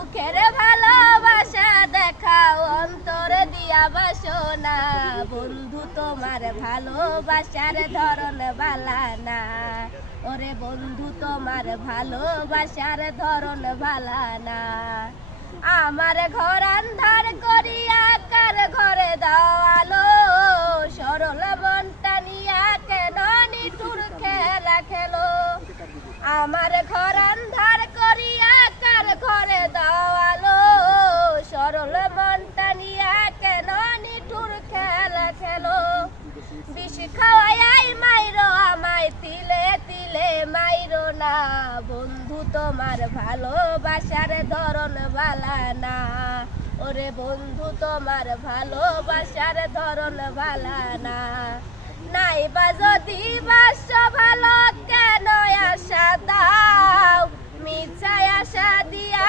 মুখের ভালোবাসা দেখাও অন্তরে দিয়া বাসনা, বন্ধু তোমার ভালোবাসার ধরন বালা না, ওরে বন্ধু তোমার ভালোবাসার ধরন বালা না। আমার ঘর আন্ধার করিয়া কার ঘরে দাও আলো, সরল মনটা নিয়া কেন নিঠুর খেলা খেলো। আমার ঘর আন্ধার করিয়া কার ঘরে দাও আলো, সরল মনটা নিয়া কেন নিঠুর খেলা খেলো। বিষ খাওয়াই মাইরো আমায় তিলে তিলে মাইরো না, বন্ধু তোমার ভালোবাসার ধরন বালা না, ওরে বন্ধু তোমার ভালোবাসার ধরন বালা না। নাইবা যদি বাসো ভালো কেন আশা দাও, মিছায় আশা দিয়া